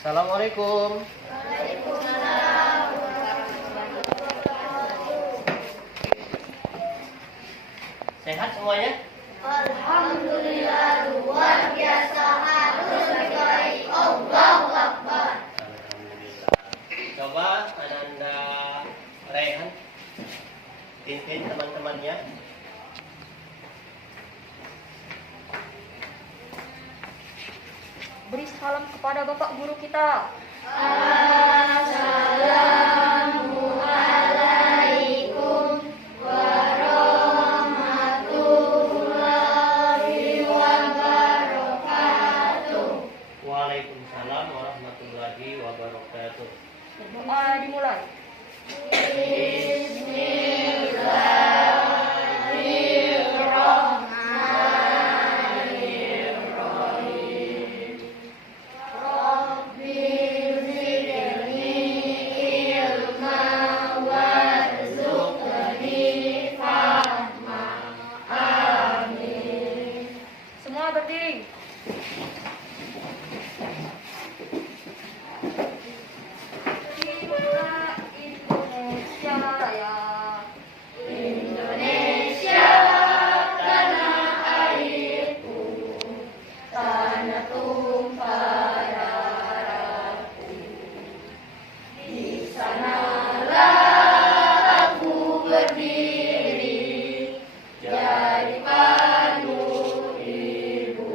Assalamualaikum. Sehat semuanya? Alhamdulillah, luar biasa, harus baik. Allahu Akbar. Alhamdulillah. Coba Ananda Rehan pimpin teman-temannya. Beri salam kepada Bapak Guru kita. Assalamualaikum warahmatullahi wabarakatuh. Waalaikumsalam warahmatullahi wabarakatuh. Doa dimulai. Semua berdiri. Kita Indonesia Raya. Indonesia, tanah airku, tanah tumpah darahku. Di sanalah aku berdiri, jadi pandu ibuku.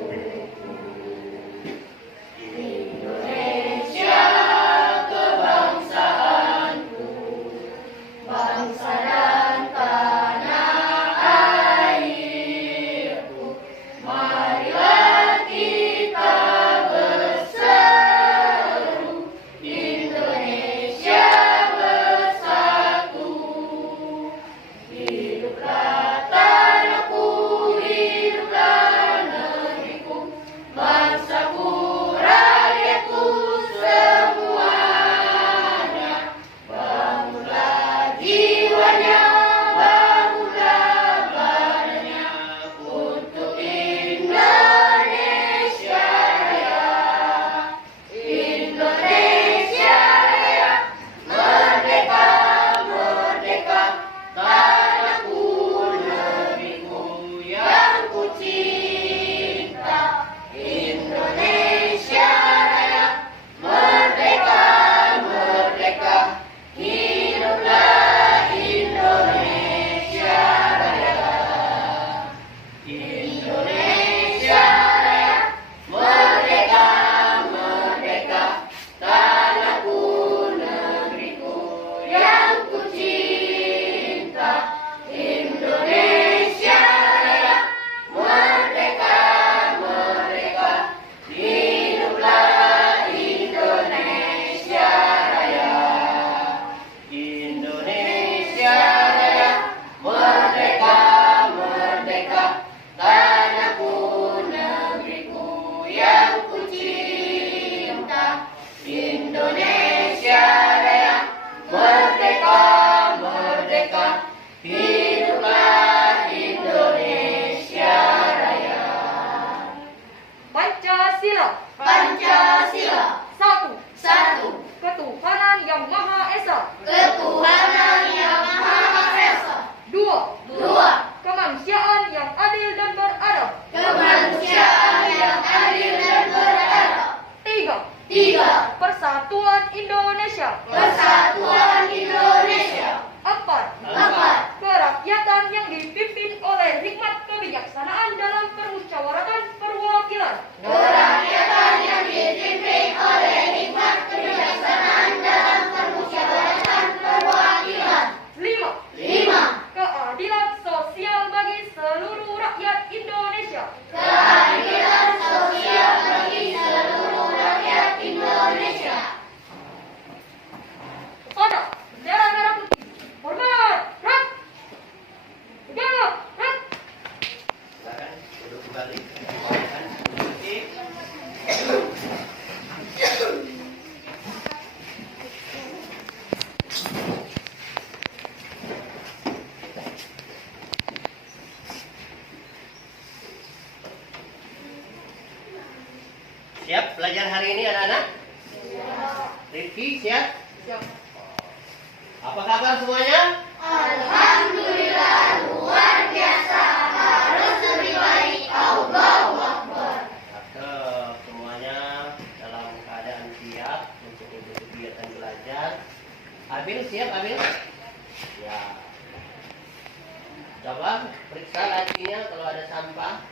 Indonesia, kebangsaanku, bangsa dan tanah airku. Marilah kita berseru, Indonesia bersatu. Hiduplah tanahku, hiduplah negeriku, bangsaku, rakyatku semuanya. Bangunlah jiwanya, bangunlah badannya, untuk Indonesia Raya. Indonesia Raya, merdeka, merdeka, tanahku, negeriku yang ku cinta. Indonesia Raya, merdeka, merdeka, hiduplah Indonesia Raya. Indonesia Raya, merdeka, merdeka, tanahku, negeriku yang ku cinta. Indonesia Raya, merdeka, merdeka, hiduplah Indonesia Raya. Indonesia Raya, merdeka, merdeka, Tanahku, negeriku yang ku cinta. Indonesia Raya, merdeka, merdeka, hiduplah Indonesia Raya. Pancasila. Pancasila, Satu. satu, Ketuhanan Yang Maha Esa. ketuhanan yang Maha Esa. Dua. Dua, Kemanusiaan yang adil dan beradab. kemanusiaan yang adil dan beradab. Tiga. Tiga, Persatuan Indonesia. persatuan Indonesia. Empat. Empat, Kerakyatan yang dipimpin oleh hikmat kebijaksanaan dalam permusyawaratan perwakilan. kerakyatan yang dipimpin oleh hikmat kebijaksanaan dalam permusyawaratan perwakilan. Lima. Lima, Keadilan sosial bagi seluruh rakyat Indonesia. keadilan sosial bagi seluruh rakyat Indonesia. Pada bendera merah putih. Hormat. Rak. Tegak. Rak. Silakan duduk kembali. Siap belajar hari ini anak-anak? Rifki siap? Siap. Apa kabar semuanya? Alhamdulillah luar biasa. Harus lebih baik. Allahu Akbar. Cakep, semuanya dalam keadaan siap untuk mengikuti kegiatan belajar. Abil siap, Abil? Ya. Coba periksa lacinya kalau ada sampah.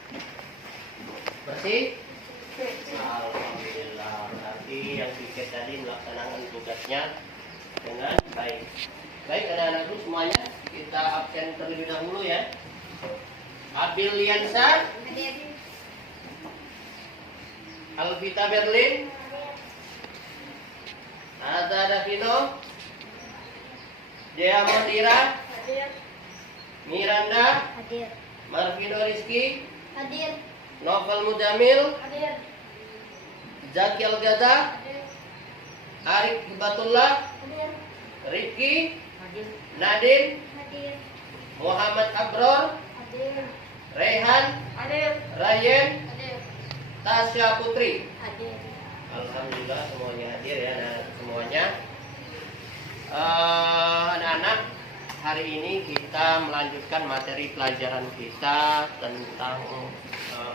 Bersih? Alhamdulillah. Berarti yang tiket tadi melaksanakan tugasnya dengan baik. Baik anak-anakku semuanya, kita absen terlebih dahulu ya. Abil Liansa, Alvita Berlin, Aza Davino, Dea Mondira, Hadir. Miranda, Hadir. Marvino Rizky, Hadir. Novel Mudamil, Hadir. Zaki Al-Gaza, Hadir. Arif Hibatullah, Hadir. Rifki, Hadir. Nadine, Hadir. Muhammad Abror, Hadir. Rehan, Hadir. Ryan, Hadir. Tasya Putri. Hadir. Alhamdulillah semuanya hadir ya anak semuanya. Anak-anak, hari ini kita melanjutkan materi pelajaran kita tentang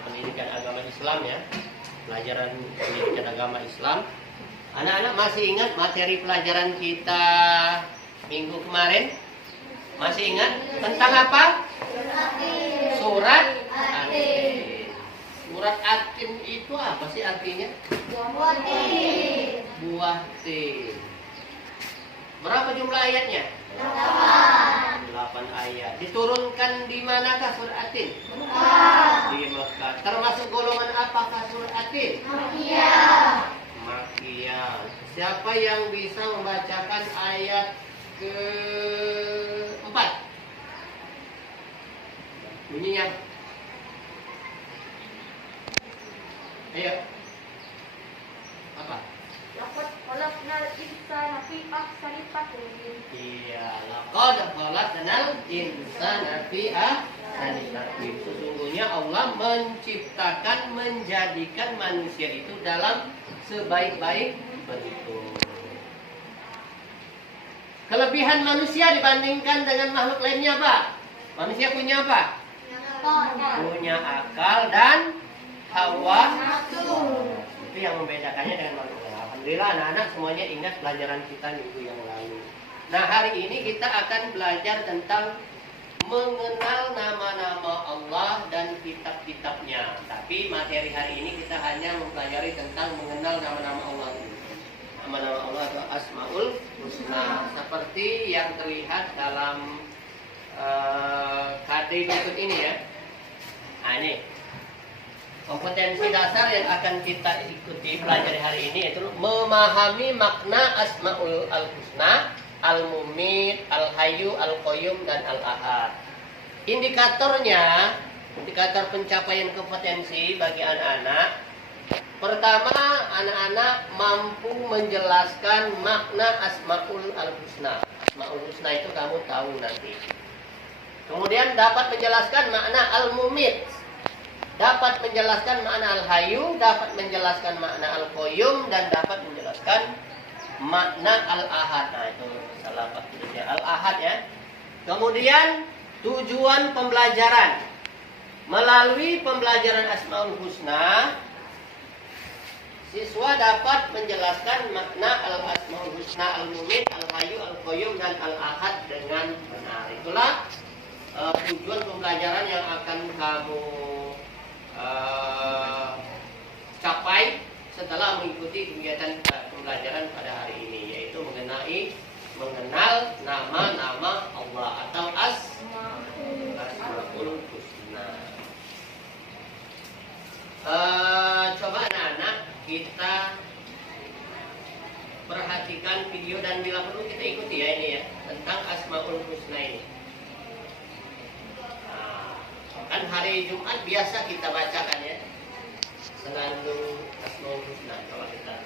pendidikan agama Islam ya. Pelajaran pendidikan agama Islam. Anak-anak masih ingat materi pelajaran kita minggu kemarin? Masih ingat tentang apa? Surat Atin. Surat Atin itu apa sih artinya? Buah tin. Berapa jumlah ayatnya? 8 ayat. Diturunkan di manakah surat Atin? Di Mekah. Termasuk golongan apakah surat Atin? Makiyah. Siapa yang bisa membacakan ayat ke-4? Bunyinya. Ayo. Apa? Laqad khalaqnal insana fi ahsani taqwim. Iya, laqad khalaqnal insana fi ahsani taqwim. Sesungguhnya Allah menciptakan, menjadikan manusia itu dalam sebaik-baik bentuk. Kelebihan manusia dibandingkan dengan makhluk lainnya apa? Manusia punya apa? Punya akal dan hawa nafsu. Itu yang membedakannya dengan makhluk lain. Alhamdulillah anak-anak semuanya ingat pelajaran kita minggu yang lalu. Nah hari ini kita akan belajar tentang mengenal nama-nama Allah dan kitab-kitabnya. Tapi materi hari ini kita hanya mempelajari tentang mengenal nama-nama Allah. Nama-nama Allah atau Asmaul Husna. Seperti yang terlihat dalam KD berikut ini ya. Nah ini kompetensi dasar yang akan kita ikuti pelajari hari ini yaitu memahami makna Asmaul Husna, Al-Mumit, Al-Hayyu, Al-Qayyum, dan Al-Ahad. Indikatornya, indikator pencapaian kompetensi bagi anak-anak. Pertama, anak-anak mampu menjelaskan makna Asmaul Husna. Asmaul Husna itu kamu tahu nanti. Kemudian dapat menjelaskan makna Al-Mumit. Dapat menjelaskan makna Al-Hayyu, dapat menjelaskan makna Al-Qayyum, dan dapat menjelaskan makna Al-Ahad. Nah itu salah satunya Al-Ahad ya. Kemudian tujuan pembelajaran. Melalui pembelajaran Asmaul Husna, siswa dapat menjelaskan makna Al-Asmaul Husna, Al-Mumit, Al-Hayyu, Al-Qayyum, dan Al-Ahad dengan benar. Itulah tujuan pembelajaran yang akan kamu capai setelah mengikuti kegiatan pembelajaran pada hari ini, yaitu mengenal nama-nama Allah atau Asmaul Husna. Coba anak-anak kita perhatikan video dan bila perlu kita ikuti ya ini ya tentang Asmaul Husna ini. Kan hari Jumat biasa kita bacakan ya Senandung Asmaul Husna. Kalau kita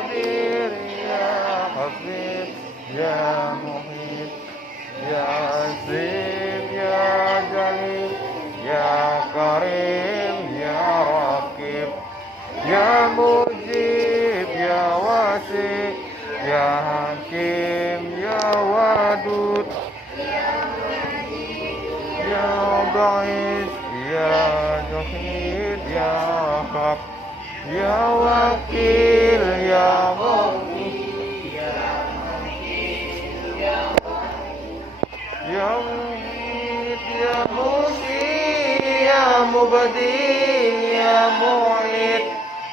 qadir ya hafiz ya muhit ya aziz ya jalil ya karim ya raqib ya mujib ya wasi ya hakim ya wadud ya ba'is ya jahid ya khab ya wakil ya mughni ya muhit ya musi ya mubdi ya mu'id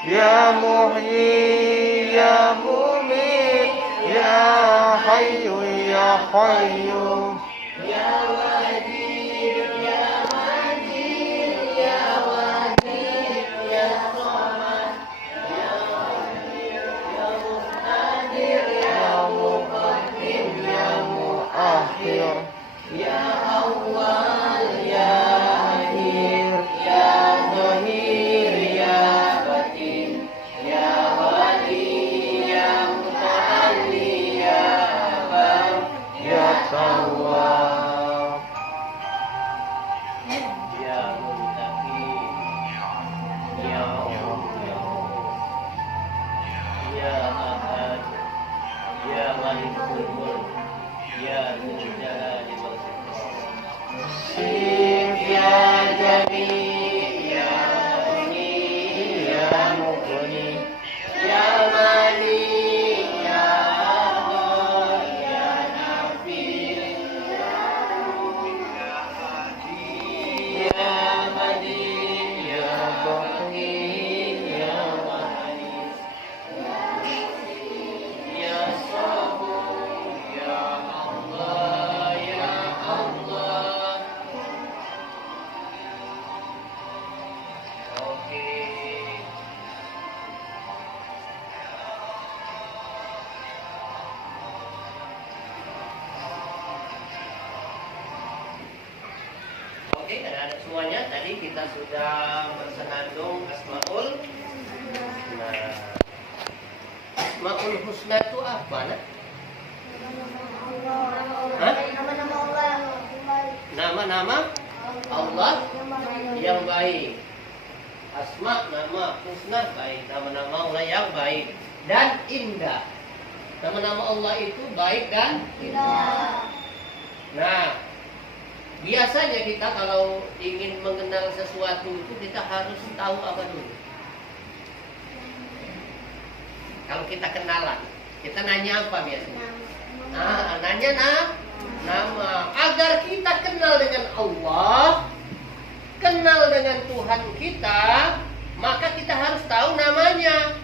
ya muhyi ya mumit ya hayyu ya qayyum ya wajid ya majid ya wajid ya samad ya qadir ya muqtadir ya muqaddim ya muakhir ya awwal ya akhir ya zahir ya batin ya wali ya muta'alli ya bar ya tawwab Ya Muntaqi, Ya Allah, Ya Ahad, Ya Malikul Mulk, Ya Dzul Jalali wal Ikram. Sif ya Jamil ya Ghani ya Mughni ya Mani ya Allah ya Nafi ya Madin ya Baqi ya Waris ya Sabur ya Allah ya Allah. Oke. Oke, anak-anak semuanya, tadi kita sudah bersenandung Asmaul. Nah, Asmaul Husna itu apa, nak? Hah? Nama-nama Allah yang baik. Nama-nama Allah yang baik. Asma, nama husna baik. Nama-nama Allah yang baik dan indah. Nama-nama Allah itu baik dan indah. Nah, biasanya kita kalau ingin mengenal sesuatu itu kita harus tahu apa dulu. Kalau kita kenalan, kita nanya apa biasanya? Nah, nanya nama. Agar kita kenal dengan Allah, kenal dengan Tuhan kita, maka kita harus tahu namanya.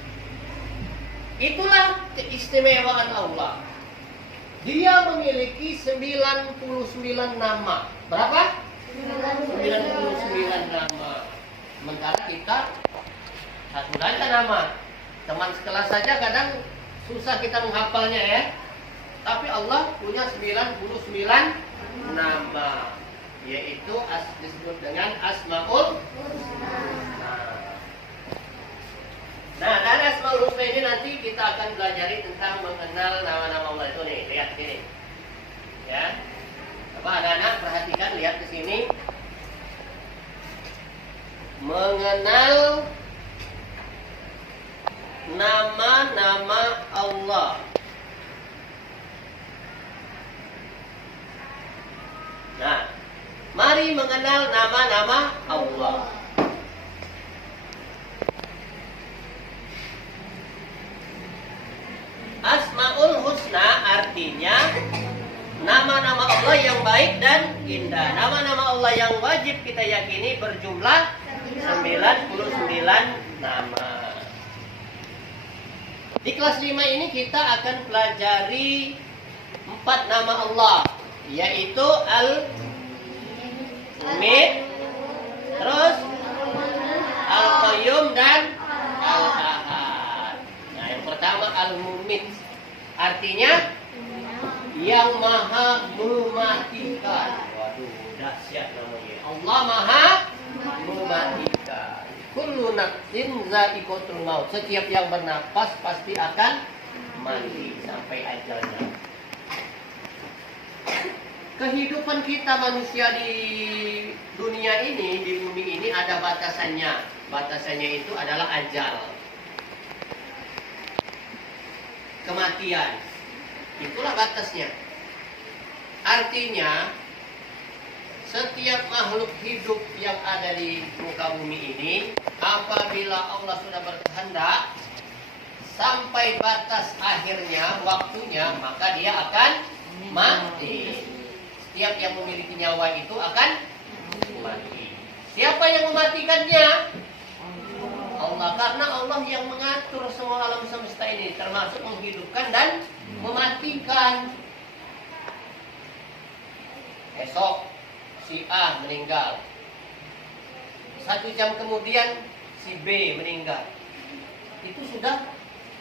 Itulah keistimewaan Allah. Dia memiliki 99 nama. Berapa? 99 nama. Sementara kita satu saja nama. Teman sekelas saja kadang susah kita menghafalnya ya. Tapi Allah punya 99 nama, yaitu disebut dengan Asmaul Husna. Nah, dari Asmaul Husna ini nanti kita akan belajar tentang mengenal nama-nama Allah itu nih. Lihat sini, ya. Coba anak-anak perhatikan, lihat ke sini. Mengenal nama-nama Allah. Nah, mari mengenal nama-nama Allah. Asmaul Husna artinya nama-nama Allah yang baik dan indah. Nama-nama Allah yang wajib kita yakini berjumlah 99 nama. Di kelas 5 ini kita akan pelajari 4 nama Allah, yaitu Al-Mid, terus Al-Qayyum dan Al-Ahad. Nah, yang pertama Al-Mumit, artinya yang maha mematikan. Waduh, dahsyat namanya. Allah maha mematikan. kullu nafsin za'iqatul maut. Setiap yang bernapas pasti akan mati sampai ajalnya. Kehidupan kita manusia di dunia ini, di bumi ini ada batasannya. Batasannya itu adalah ajal. Kematian. Itulah batasnya. Artinya setiap makhluk hidup yang ada di muka bumi ini, apabila Allah sudah berkehendak sampai batas akhirnya, waktunya, maka dia akan mati. Setiap yang memiliki nyawa itu akan mati. Siapa yang mematikannya? Allah. Karena Allah yang mengatur semua alam semesta ini, termasuk menghidupkan dan mematikan. Esok si A meninggal. 1 jam kemudian si B meninggal. Itu sudah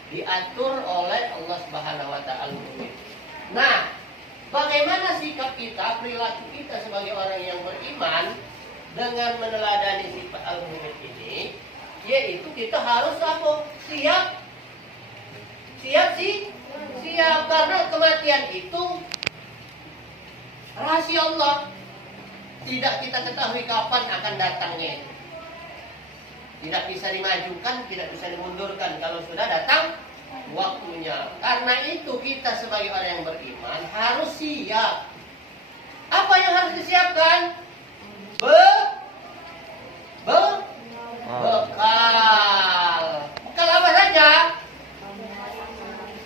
diatur oleh Allah Subhanahu wa taala. Nah, bagaimana sikap kita, perilaku kita sebagai orang yang beriman dengan meneladani sifat al-mu'min ini, yaitu kita harus apa? Siap karena kematian itu rahasia Allah. Tidak kita ketahui kapan akan datangnya. Tidak bisa dimajukan, tidak bisa dimundurkan kalau sudah datang waktunya. Karena itu kita sebagai orang yang beriman harus siap. Apa yang harus disiapkan? Bekal. Bekal apa saja?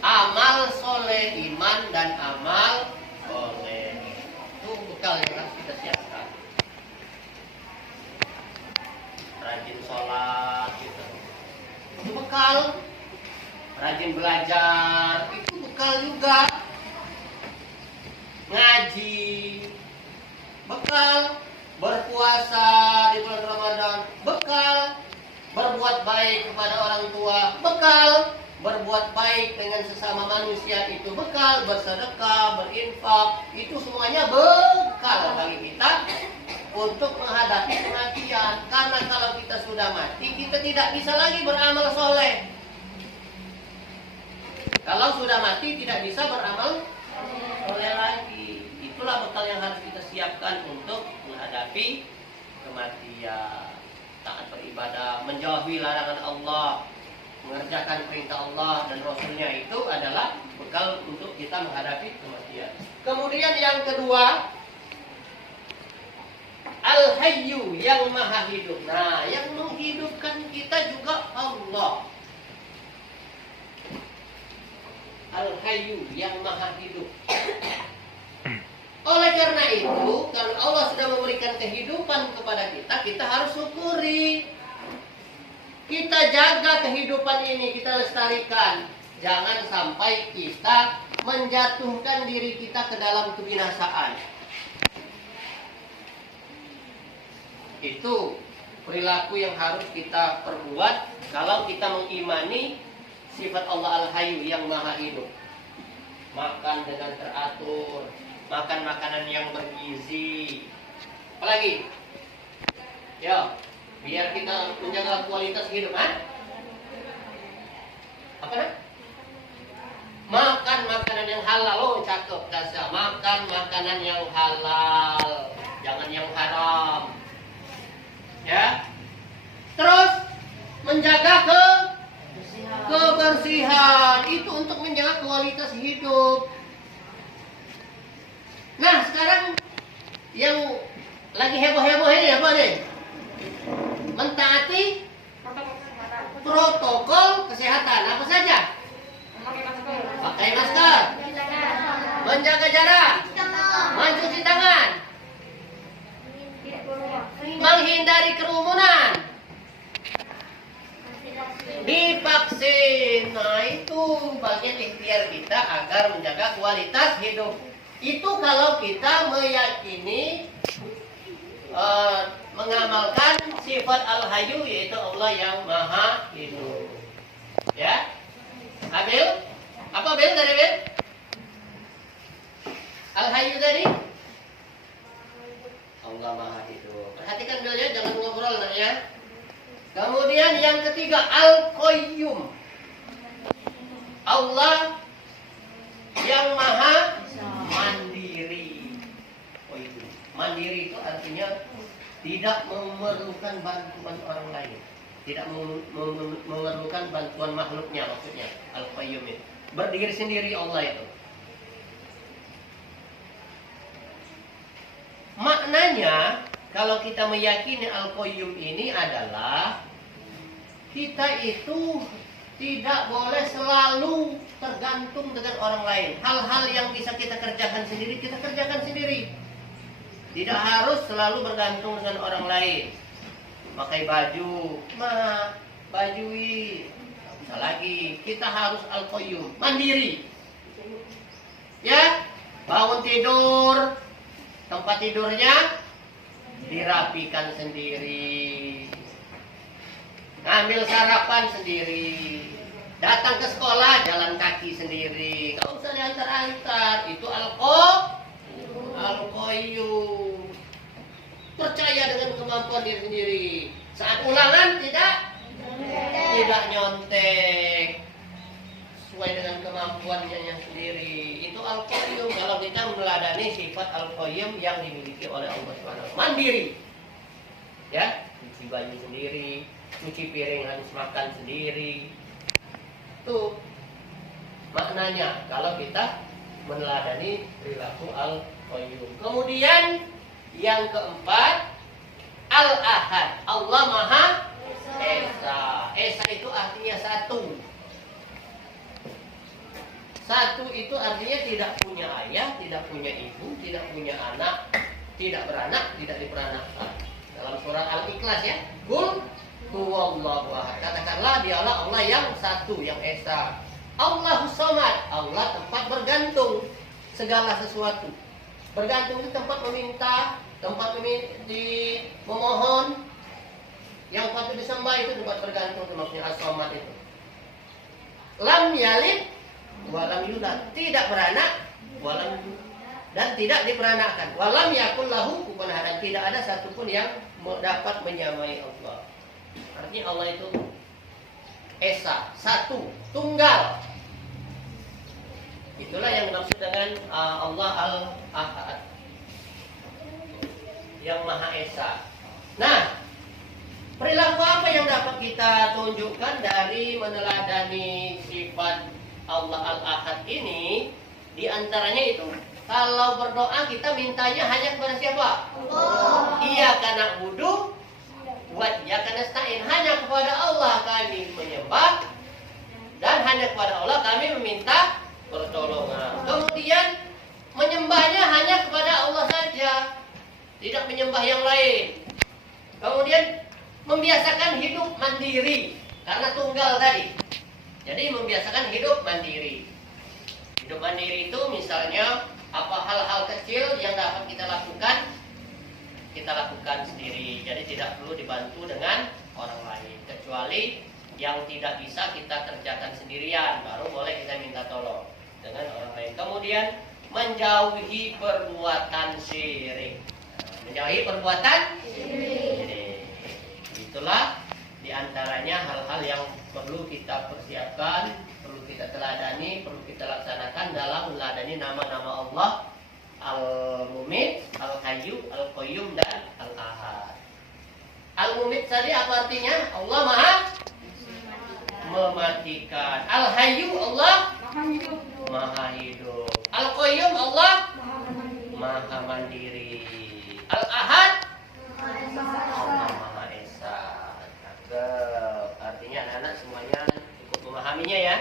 Amal soleh, iman dan amal soleh. Itu bekal yang harus kita siapkan. Rajin sholat gitu. Itu bekal. Rajin belajar itu bekal juga. Ngaji bekal. Berpuasa di bulan Ramadan bekal. Berbuat baik kepada orang tua bekal. Berbuat baik dengan sesama manusia itu bekal. Bersedekah, berinfak, itu semuanya bekal bagi kita untuk menghadapi kematian. Karena kalau kita sudah mati, kita tidak bisa lagi beramal soleh. Kalau sudah mati, tidak bisa beramal soleh lagi. Itulah bekal yang harus kita siapkan untuk menghadapi kematian. Taat beribadah, menjauhi larangan Allah, mengerjakan perintah Allah dan Rasulnya, itu adalah bekal untuk kita menghadapi kematian. Kemudian yang kedua, Al-Hayyu, yang maha hidup. Nah, yang menghidupkan kita juga Allah. Al-Hayyu, yang maha hidup. Oleh karena itu, kalau Allah sudah memberikan kehidupan kepada kita, kita harus syukuri. Kita jaga kehidupan ini, kita lestarikan. Jangan sampai kita menjatuhkan diri kita ke dalam kebinasaan. Itu perilaku yang harus kita perbuat kalau kita mengimani sifat Allah Al-Hayyu, yang maha hidup. Makan dengan teratur, makan makanan yang bergizi. Apalagi? Ya, biar kita menjaga kualitas hidup, apa nak? Makan makanan yang halal. Oh, cakep Tasya. Makan makanan yang halal, jangan yang haram. Ya. Terus menjaga kebersihan. Itu untuk menjaga kualitas hidup. Nah, sekarang yang lagi heboh-heboh ini apa nih? Mentaati protokol kesehatan. Apa saja? Pakai masker, menjaga jarak, mencuci tangan, menghindari kerumunan, divaksin. Nah, itu bagian ikhtiar kita agar menjaga kualitas hidup. Itu kalau kita meyakini, mengamalkan sifat Al-Hayyu, yaitu Allah yang maha hidup. Ya, Abil? Apa Bil dari Bil? Al-Hayyu tadi? Allah maha hidup. Perhatikan Bil ya, jangan ngobrol nak ya. Kemudian Allah yang maha mandiri. Oh itu. Mandiri itu artinya tidak memerlukan bantuan orang lain. Tidak memerlukan bantuan makhluknya maksudnya. Al-Qayyum itu. Berdiri sendiri Allah itu. Maknanya kalau kita meyakini Al-Qayyum ini adalah kita itu tidak boleh selalu tergantung dengan orang lain. Hal-hal yang bisa kita kerjakan sendiri, kita kerjakan sendiri. Tidak harus selalu bergantung dengan orang lain. Pakai baju, bajui. Bisa lagi, kita harus Al-Qayyum, mandiri. Ya, bangun tidur, tempat tidurnya dirapikan sendiri. Ngambil sarapan sendiri. Datang ke sekolah jalan kaki sendiri. Nggak usah diantar-antar. Itu Al-Qayyum. Percaya dengan kemampuan diri sendiri. Saat ulangan tidak nyontek. Sesuai dengan kemampuannya sendiri. Itu Al-Qayyum. Kalau kita meneladani sifat Al-Qayyum yang dimiliki oleh Allah SWT. Mandiri. Ya, cuci baju sendiri, cuci piring harus makan sendiri. Itu maknanya kalau kita meneladani perilaku Al-Qayyum. Kemudian yang keempat, Al-Ahad. Allah Maha Esa. Esa itu artinya satu. Satu itu artinya tidak punya ayah, tidak punya ibu, tidak punya anak, tidak beranak, tidak diperanakkan. Dalam surah Al-Ikhlas ya. Qul huwallahu ahad. Katakanlah dialah Allah yang satu, yang esa. Allahus samad. Allah tempat bergantung segala sesuatu. Bergantung itu tempat meminta, tempat memohon. Yang patut disembah itu tempat bergantung, itu maksudnya as-samad itu. Lam yalid walam yulad, tidak beranak dan tidak diperanakkan. Walam yakul lahu kufuwan ahad, tidak ada satupun yang dapat menyamai Allah. Artinya Allah itu esa, satu, tunggal. Itulah yang dimaksud dengan Allah Al-Ahad, yang Maha Esa. Nah, perilaku apa yang dapat kita tunjukkan dari meneladani sifat Allah Al-Ahad ini? Di antaranya itu, kalau berdoa kita mintanya hanya kepada siapa? Allah. Iya karena wudu, buat ya karena stain, hanya kepada Allah kami menyembah dan hanya kepada Allah kami meminta pertolongan. Kemudian menyembahnya hanya kepada Allah saja, tidak menyembah yang lain. Kemudian membiasakan hidup mandiri karena tunggal tadi. Jadi membiasakan hidup mandiri. Hidup mandiri itu misalnya apa hal-hal kecil yang dapat kita lakukan sendiri. Jadi tidak perlu dibantu dengan orang lain. Kecuali yang tidak bisa kita kerjakan sendirian, baru boleh kita minta tolong dengan orang lain. Kemudian menjauhi perbuatan syirik. Menjauhi perbuatan syirik. Itulah diantaranya hal-hal yang perlu kita persiapkan, perlu kita teladani, perlu kita laksanakan dalam meneladani nama-nama Allah Al-Mumit, Al-Hayyu, Al-Qayyum, dan Al-Ahad. Al-Mumit tadi apa artinya? Allah Maha mematikan. Al-Hayyu Allah Maha hidup. Al-Qayyum Allah Maha mandiri. Al-Ahad Allah Maha Esa. Artinya anak-anak semuanya cukup memahaminya ya.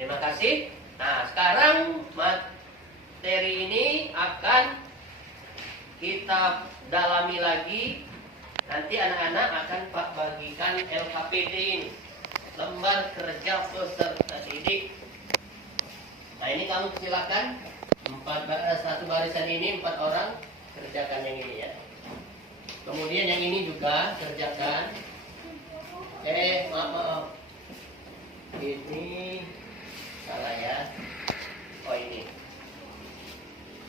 Terima kasih. Nah, sekarang materi ini akan kita dalami lagi. Nanti anak-anak akan Pak bagikan LKPD ini, lembar kerja peserta didik. Nah, ini kamu silakan satu barisan ini 4 orang kerjakan yang ini ya. Kemudian yang ini juga kerjakan. Maaf. Ini salah ya. Oh ini.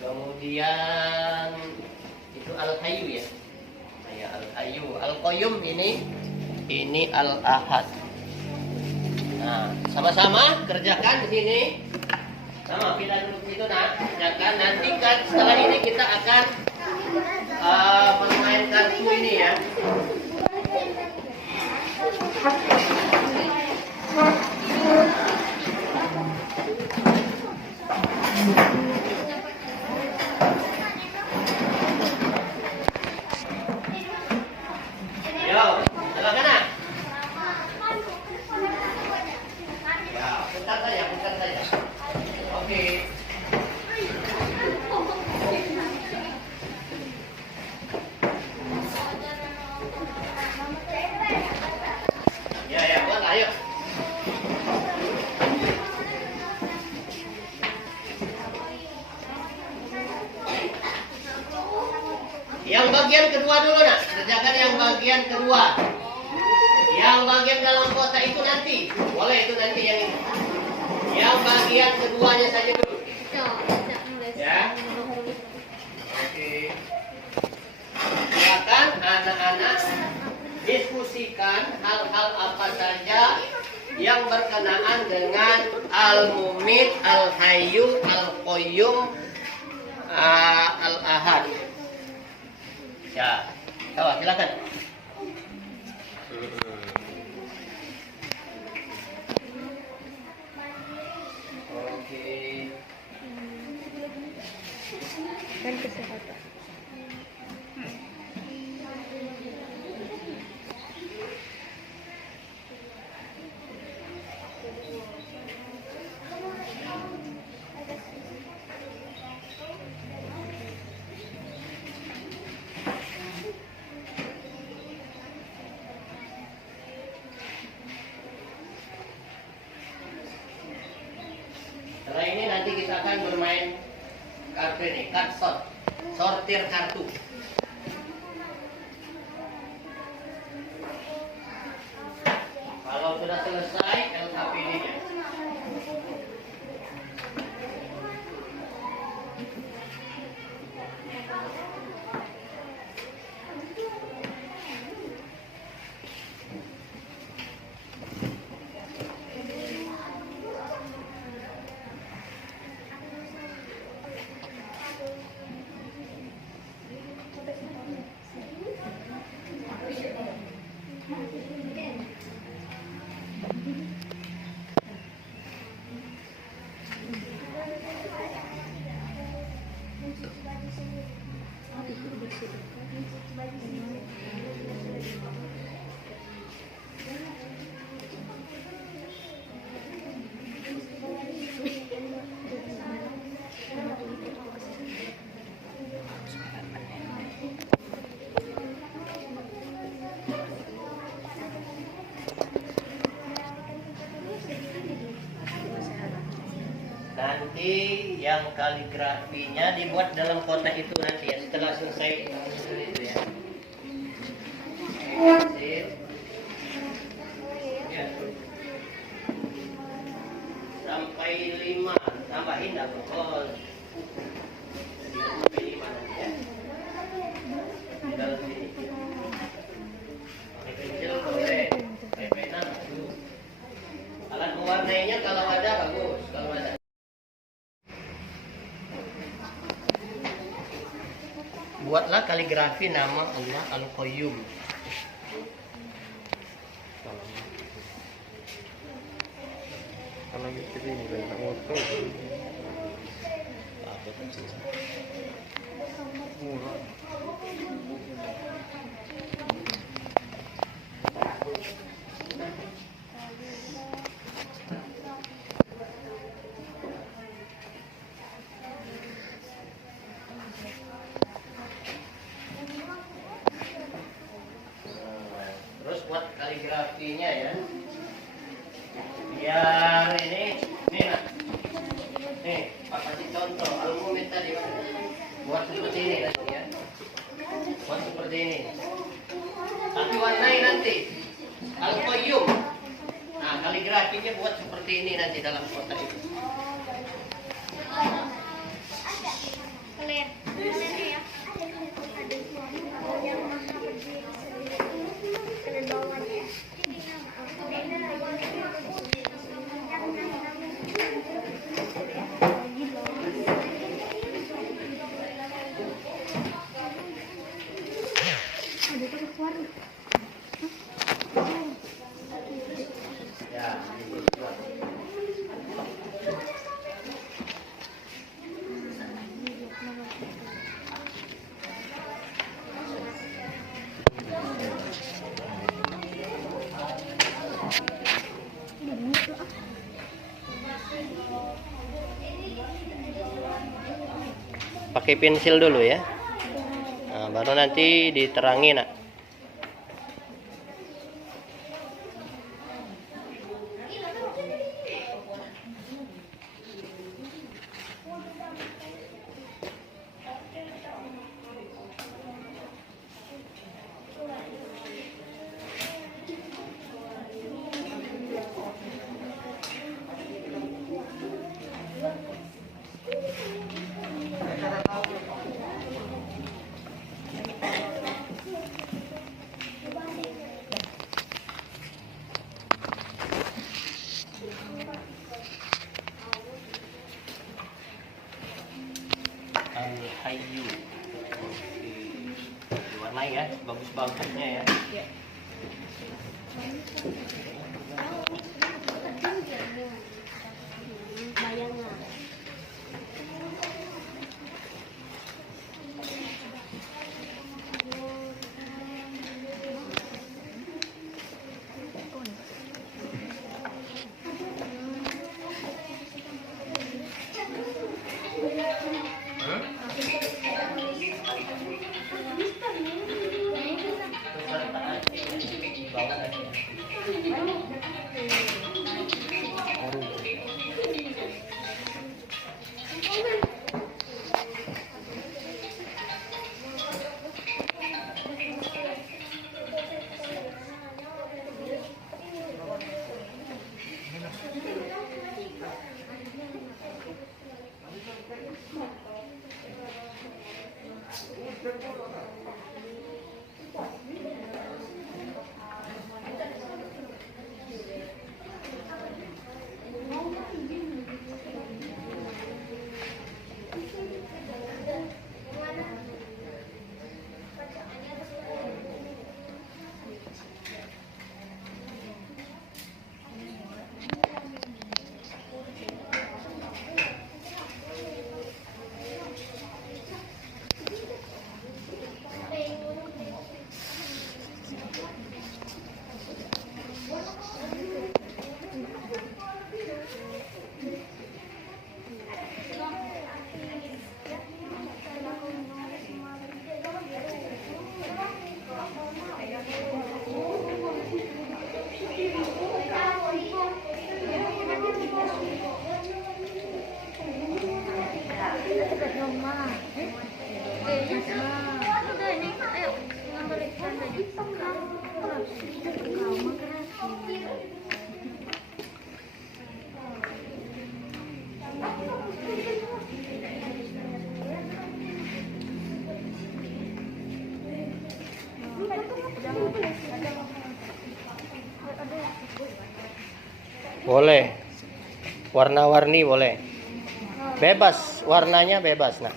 Kemudian itu Al-Hayyu ya. Ya Al-Hayyu. Al-Qayyum ini Al-Ahad. Nah, sama-sama kerjakan di sini. Sama pindah dulu ke situ, nah, kerjakan. Nanti kan setelah ini kita akan bermain kartu ini ya. Yo, silakan nak. Ya, putar saja, putar saja. Oke. Ya, buat ayo. Yang bagian kedua dulu nak, kerjakan yang bagian kedua. Yang bagian dalam kotak itu nanti, boleh itu nanti yang ini. Yang bagian keduanya saja dulu. Ya. Oke. Silakan anak-anak diskusikan hal-hal apa saja yang berkenaan dengan Al-Mumit, Al-Hayyu, Al-Qayyum, Al-Ahad. Ya, coba silakan. Oke. Dan kesehatan. Setelah ini nanti kita akan bermain kartu ini, card sort, sortir kartu. Kalau sudah selesai, LKPD-nya. Nanti yang kaligrafinya dibuat dalam kotak itu nanti ya, setelah selesai itu ya. Sip. Ya. Sampai 5, tambahin dah bos. Sampai 5 nanti ya. Di dalam sini. Pakai pensil boleh, pakai pena bagus. Alat mewarnainya kalau ada bagus, kalau ada. Buatlah kaligrafi nama Allah Al-Qayyum. Kalau gitu ini banyak motor. Apa kecil? Murah. Terus buat kaligrafinya ya. Biar ini, nih nak. Nih, Pak kasih contoh. Al-Mumit tadi buat seperti ini nanti ya. Buat seperti ini. Tapi warnai nanti. Al-Qayyum. Nah, kaligrafinya buat seperti ini nanti dalam kotak itu. Kalian, ya. Ada bawahnya. Pakai pensil dulu ya. Nah, baru nanti diterangi nak. Al-Hayyu. Diwarnai ya, bagus-bagusnya ya. Boleh. Warna-warni boleh. Bebas, warnanya bebas, nah.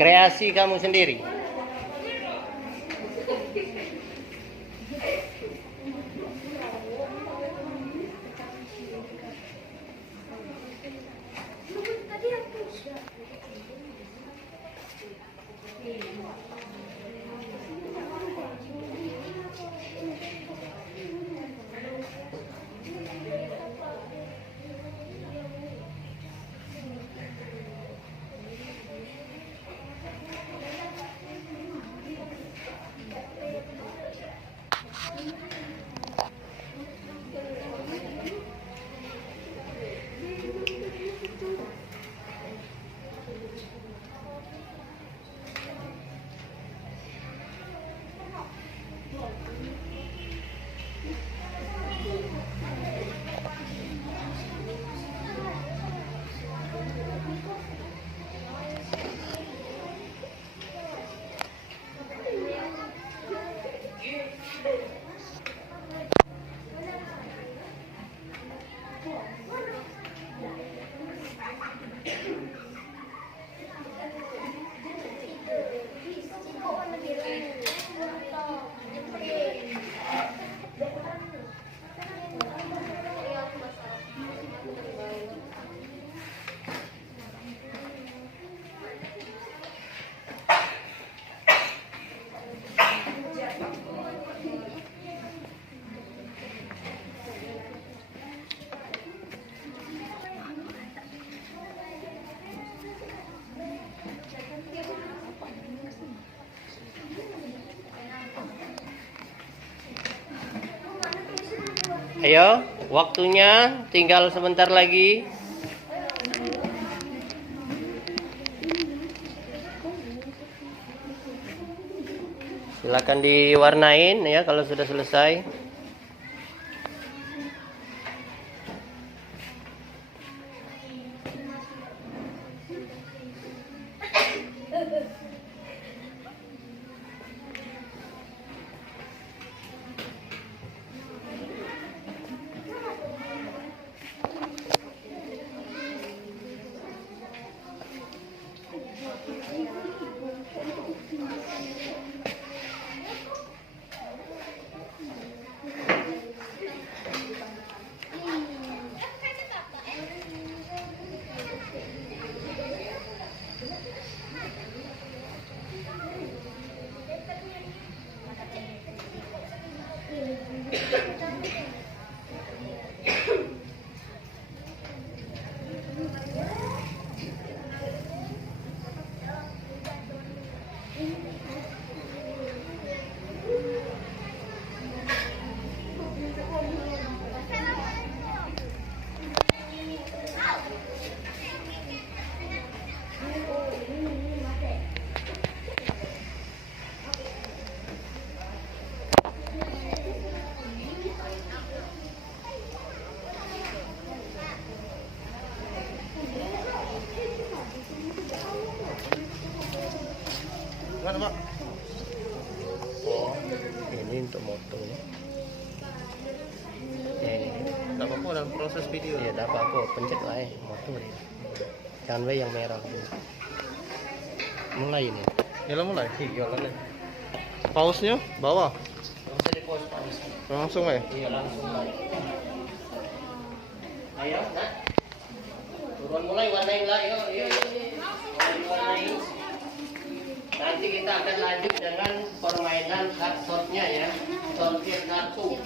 Kreasi kamu sendiri. Ayo, waktunya tinggal sebentar lagi. Silakan diwarnain ya kalau sudah selesai. Mana, Pak? Oh, ini untuk moto ya. Ini. Enggak apa-apa dalam proses video. Iya, tak apa-apa, pencet lah moto ya. Jangan we yang merah. Mulai ini. Ya mulai. Iya, mulai. Pausnya bawah. Nggak usah di pause. Langsung ya. Iya, langsung mulai. Ayo, nak. Turun mulai warnain lah, yuk. Warnain. Nanti kita akan lanjut dengan permainan card shotnya ya, sortir kartu.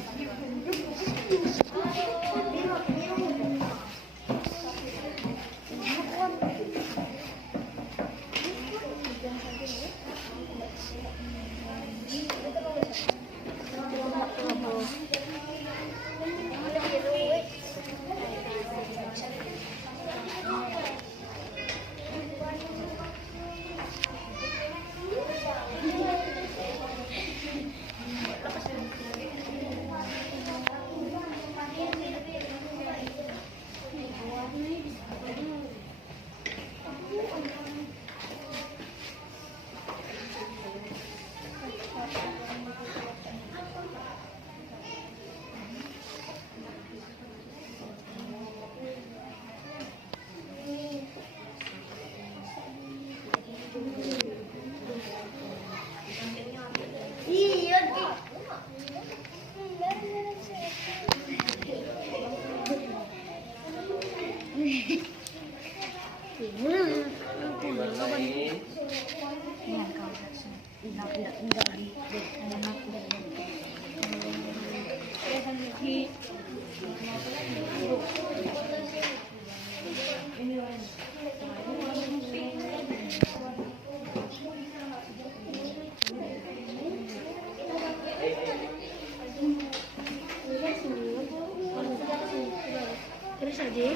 Terus aja.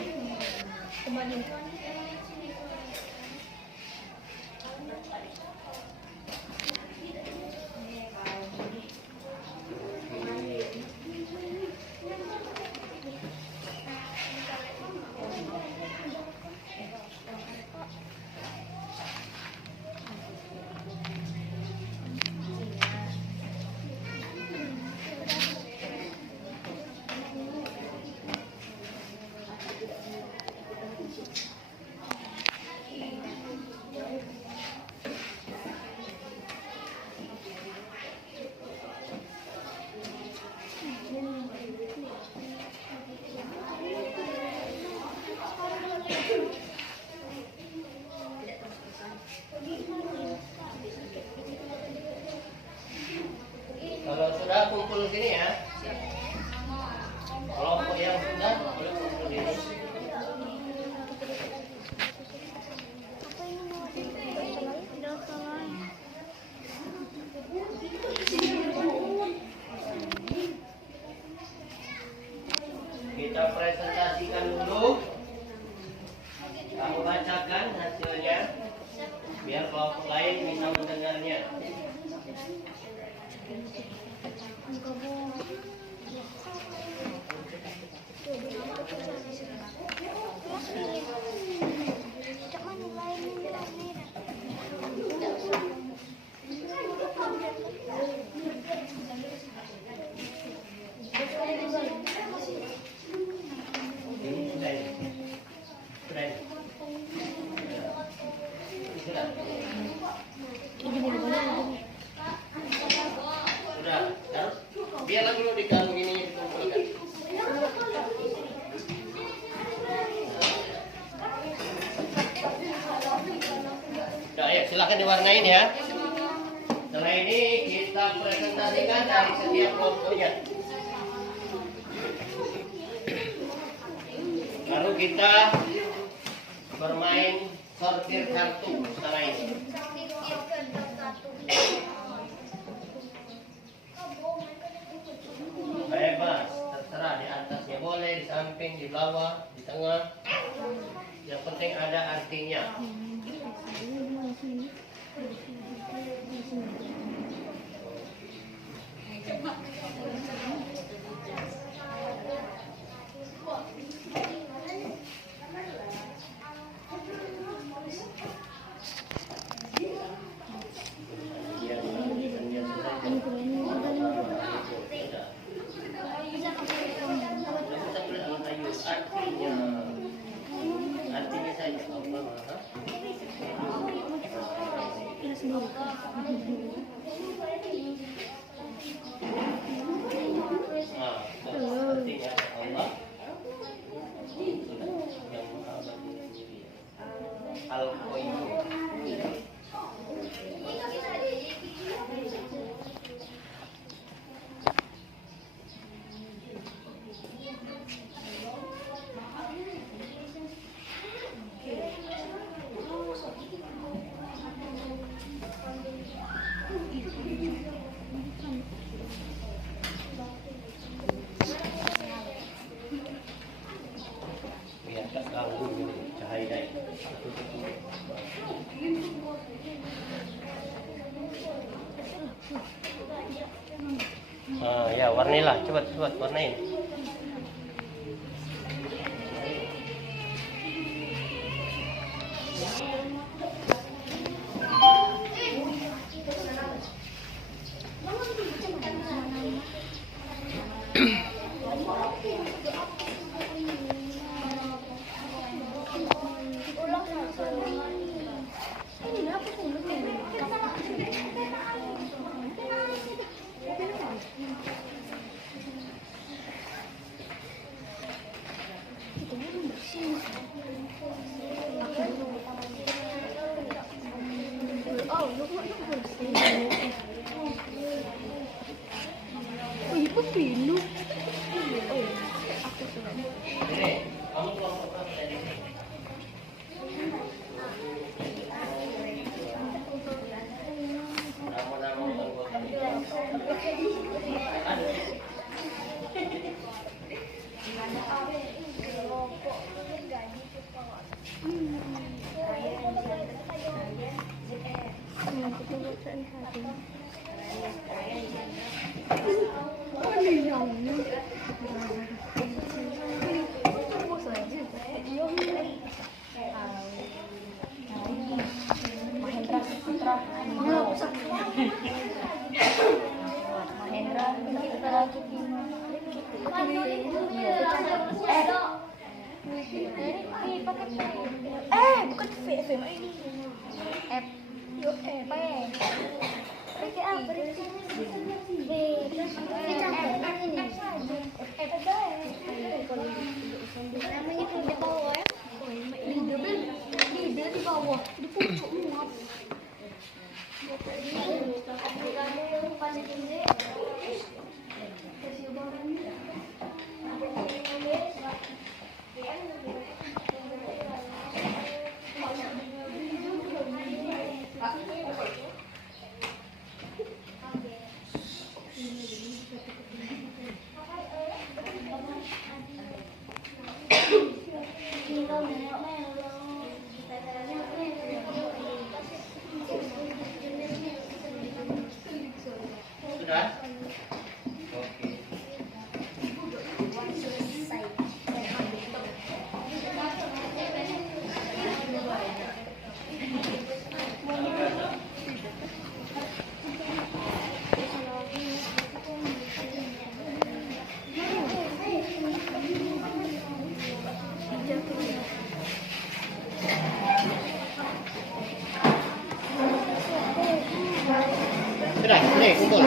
kita presentasikan dulu. Kamu bacakan hasilnya, biar kelompok lain bisa mendengarnya. Ini sudah ini. Sudah ini. Sudah. Sudah. Terus biarlah dulu di kalung ini dikumpulkan. Nah, ayo silakan diwarnain ya. Setelah ini kita presentasikan dari setiap kelompoknya. Lalu kita bermain sortir kartu setelah ini. Bebas, terserah di atasnya boleh, di samping, di bawah, di tengah. Yang penting ada artinya. Artinya saja apa? Artinya Allah yang Maha Berdiri. Al-Qayyum. Biar tak ganggu ini cahaya ini. Ya warnailah, cepat warnain. Ini, kamu kelompok berapa tadi? Nama-nama anggota. Ada. Bukan FM ini. F. Yo F. Pakai apa? B. Dicampur ini. F namanya tuh di bawah ya. Leader di bawah. Di pucuk muat. kumpul.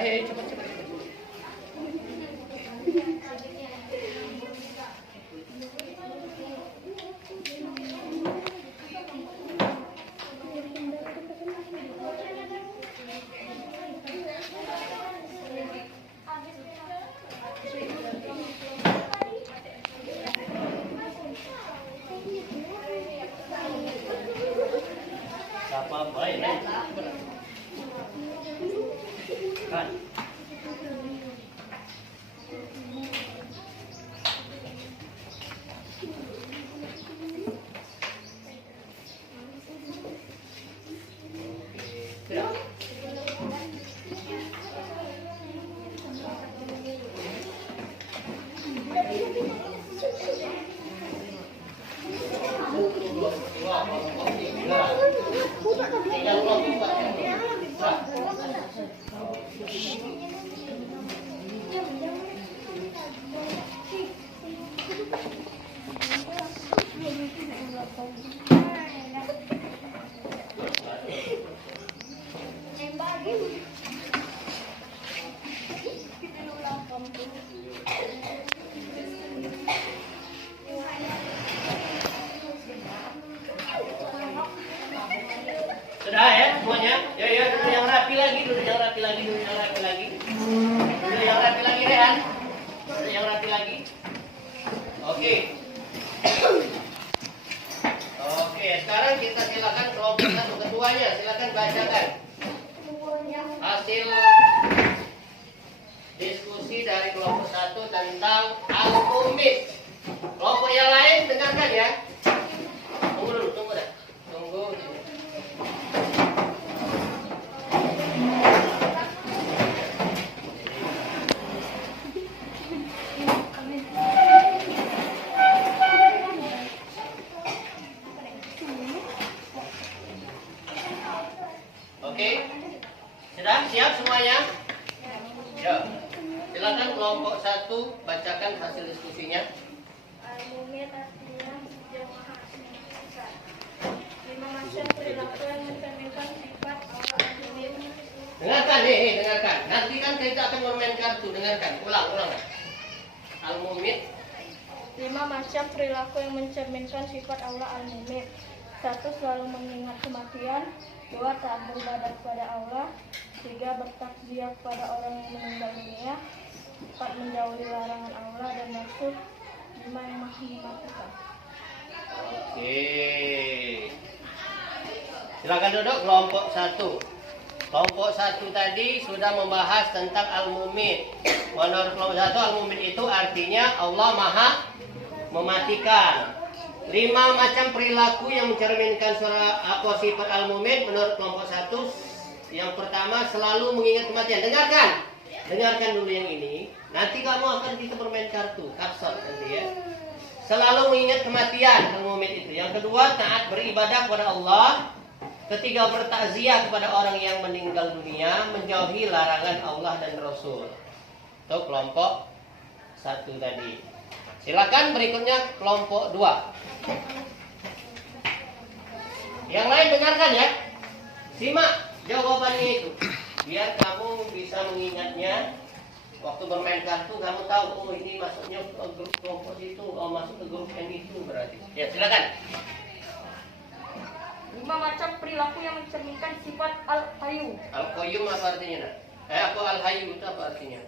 Ayo cepat cepat. Apa baik kan? Sudah ya semuanya? Ya ya, dulu yang rapi lagi, dulu yang rapi lagi, dulu yang rapi lagi. Dulu yang rapi lagi, Rehan. Dulu yang rapi lagi. Oke. Oke, sekarang kita silakan kelompok satu ketuanya, silakan bacakan hasil diskusi dari kelompok satu tentang al-umid. Kelompok yang lain dengarkan ya. Tunggu dulu, tunggu dah. Tunggu. Oke, sudah siap semuanya? Ya, silakan kelompok satu bacakan hasil diskusinya. Al-Mumid artinya yang maha menentukan. 5 macam perilaku yang mencerminkan sifat Allah al-Mumid. Dengarkan dengarkan. Nanti kan kita akan bermain kartu. Dengarkan, ulang. Al-Mumid. 5 macam perilaku yang mencerminkan sifat Allah al-Mumid. 1. Selalu mengingat kematian. 2. Taat beribadah kepada Allah. 3. Bertakziah kepada orang yang meninggal dunia. 4. Menjauhi larangan Allah dan Rasul. 5. Yang maha mematikan. Oke. Silakan duduk kelompok satu. Kelompok satu tadi sudah membahas tentang al-mumit. Menurut kelompok satu, al-mumit itu artinya Allah maha mematikan. 5 macam perilaku yang mencerminkan apa sifat al-mumit menurut kelompok satu. Yang pertama, selalu mengingat kematian. Dengarkan dulu yang ini. Nanti kamu akan kita bermain kartu, karsot nanti ya. Selalu mengingat kematian, al-mumit itu. Yang kedua, taat beribadah kepada Allah. Ketiga, bertakziah kepada orang yang meninggal dunia, menjauhi larangan Allah dan Rasul. Itu kelompok satu tadi. Silakan berikutnya kelompok 2. Yang lain dengarkan ya. Simak jawabannya itu. Biar kamu bisa mengingatnya. Waktu bermain kartu kamu tahu, oh ini masuknya ke grup kelompok itu, oh masuk ke grup yang itu berarti. Ya silakan. 5 macam perilaku yang mencerminkan sifat al-hayyu. Al-Qayyum apa artinya? Apa al-hayyu itu apa artinya?